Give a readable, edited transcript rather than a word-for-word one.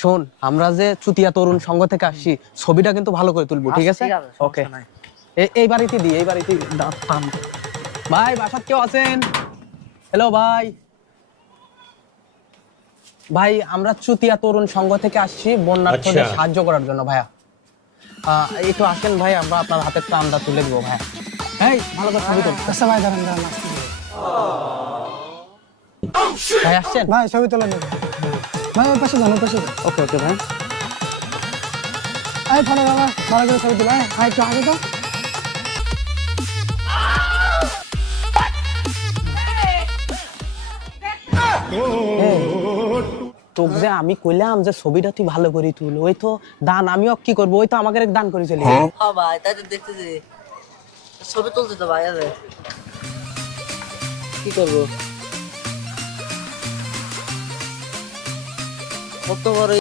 শোন, আমরা যে চুতিয়া তরুণ সংঘ থেকে আসছি, ছবিটা কিন্তু ভালো করে তুলবো, ঠিক আছে? ওকে, এই বাড়িতে দি, এই বাড়িতে থাম। ভাই, বাসার কেউ আছেন? হ্যালো ভাই। ভাই, আমরা চুতিয়া তরুণ সংঘ থেকে আসছি বন্যার্থদের সাহায্য করার জন্য ভাইয়া। একটু আসেন ভাই, আমরা আপনার হাতে ত্রাণটা তুলে দিব ভাইয়া। এই ভালো করে ছবি তুল। আচ্ছা ভাই, দাঁড়ান দাঁড়ান, আসতে দিন। ভাই আসছেন? ভাই ছবি তোলা নেই ভাই, ওই পাশে যান, ওই পাশে যান। ওকে ওকে ভাই। এই ফলো বাবা, ভালো করে ছবি তোলা। ভাই একটু আগে তো। তোকে যে আমি কইলাম যে ছবিটা তুই ভালো করে তুল, ওই তো দান, আমিও কি করবো, ওই তো আমাকে দান করে চলে গেল। হ্যাঁ ভাই, তাই তো দেখতেছি ছবি তুলতে তো ভাই আরে কি করবো, কত বড়